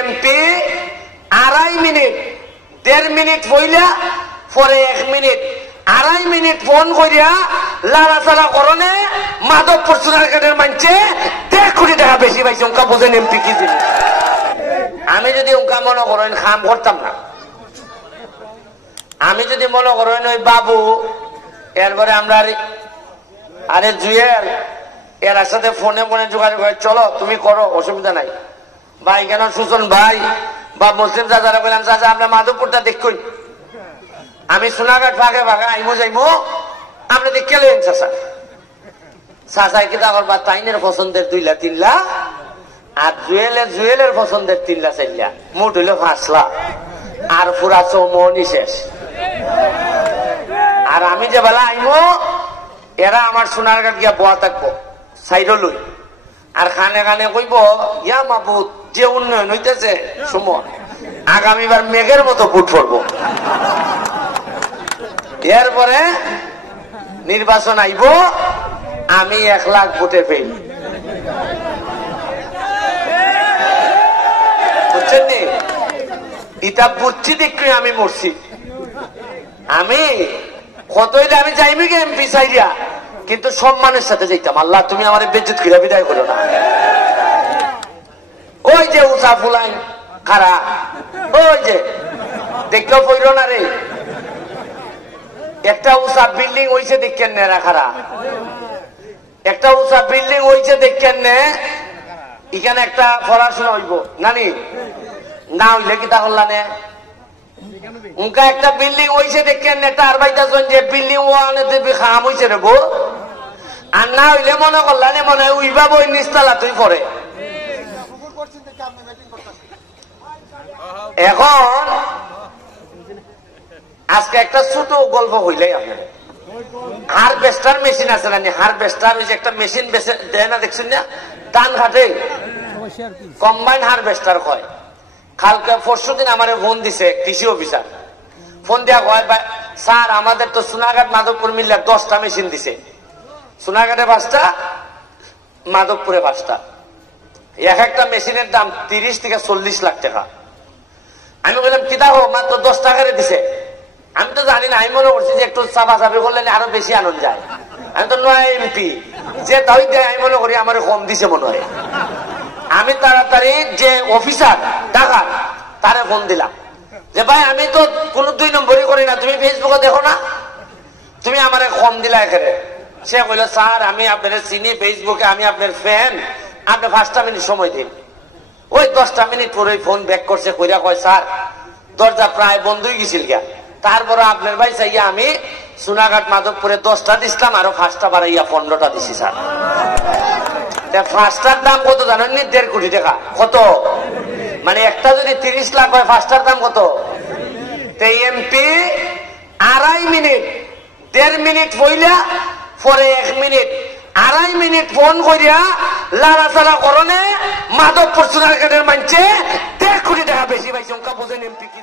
MP 2.5 minute 1.5 minute বইলা পরে 1 minute 2.5 minute phone করিয়া লাড়াচাড়া করনে মাধবপুর সোনারঘাটের মানছে 1.5 কোটি টাকা বেশি পাইছে। উনকা বোঝেন এমপি কি জিনিস। আমি যদি উনকা মনে করেন খাম করতাম না, আমি যদি মনে করেন ওই বাবু এরপরে আমরা আরে জুয়েল এর সাথে ফোনে ফোনে যোগাযোগ করে চলো তুমি করো, অসুবিধা নাই ভাই। কেন সুজন ভাই বা মুসলিম চাচারা বললাম চাচা আমরা মাধবপুরটা দেখুন, আমি সোনারঘাট ফাঁকে ফাঁকে আইমো যাইমো, আপনি দেখে লেন চাচা। চাচাই কিতা করবা তাইনের পছন্দের 2 লাখ 3 লাখ আর জুয়েলের পছন্দের 3 লাখ 4 লাখ, মোট হইল 5 লাখ আর পুরা চৌমনি শেষ। আর আমি যে বেলা আইমো এরা আমার সোনারঘাট গিয়া বোয়া থাকবো সাইড লই, আর খানে খানে কইব ইয়া মাবুদ যে উন্নয়ন হইতেছে সময় আগামীবার মেঘের মতো ফুট পড়বো। এরপরে নির্বাচন আইব, আমি 1 লাখ ভোটে ফেল। বুঝছেন নি? এটা বুঝছি দেখি আমি মরছি। আমি কত হইলে আমি যাইবি গে এমপি চাইয়া, কিন্তু সম্মানের সাথে যাইতাম। আল্লাহ তুমি আমার বেজ্জত করে বিদায় করো না। ওই যে উষা ফুলাই খারা, ওই যে দেখলেও পইল না রে, একটা উষা বিল্ডিং হইছে দেখেন নেরা খারা, একটা উষা বিল্ডিং হইছে দেখেন নে, এখানে একটা পড়াশোনা হইব নানি না হইলে কি তা করলা নে? উনকা একটা বিল্ডিং হইছে দেখেন নেতা আর বাইতাছেন যে বিল্ডিং ওয়ানে দেবী খাম হইছে রে গো, আর না হইলে মনে করলা নে মনে হয় উইবা বই নিচতলা তুই পড়ে। এখন আজকে একটা ছোট গল্প হইলে আপনার হারভেস্টার মেশিন আছে না, হারভেস্টার ওই যে একটা মেশিন বেছে দেয় না দেখছেন না ধান ঘাটে, কম্বাইন হারভেস্টার কয়। কালকে 4 দিন আমার ফোন দিছে কৃষি অফিসার, ফোন দেওয়া কয় স্যার আমাদের তো সোনারঘাট মাধবপুর মিলে 10টা মেশিন দিছে, সোনারঘাটে 5টা মাধবপুরে 5টা, এক একটা মেশিনের দাম 30 থেকে 40 লাখ টাকা। আমি বললাম কিতা হোক মাত্র 10 টাকারে দিছে। আমি তো জানি না, আমি মনে করছি যে একটু চাপাচাপি করলে আরো বেশি আনন্দ যায়। আমি তো নয় এমপি যে তাই দেয়, আমি মনে করি আমার কম দিছে মনে হয়। আমি তাড়াতাড়ি যে অফিসার টাকা তারে ফোন দিলাম যে ভাই আমি তো কোন 2 নম্বরই করি না, তুমি ফেসবুকে দেখো না, তুমি আমার কম দিলা এখানে। সে কইল স্যার আমি আপনার চিনি ফেসবুকে, আমি আপনার ফ্যান, আপনি 5টা মিনিট সময় দিন। ওই 10টা মিনিট পরে ফোন ব্যাক করছে, কইরা কয় স্যার দরজা প্রায় বন্ধই গেছিল গিয়া, তারপর আপনার ভাই চাইয়া আমি সোনারঘাট মাধবপুরে 10টা দিছিলাম, আরো 5টা বাড়াইয়া 15টা দিছি স্যার। 5টার দাম কত জানেন? 1.5 কোটি টাকা। কত মানে একটা যদি 30 লাখ হয় 5টার দাম কত? এমপি 2.5 মিনিট 1.5 মিনিট বইলা পরে 1 মিনিট 2.5 মিনিট ফোন করিয়া লাড়াচাড়া করনে মাধবপুর সোনারঘাটের মানছে 1.5 কোটি টাকা বেশি পাইছে। উনকা বোঝেন এমপি কি?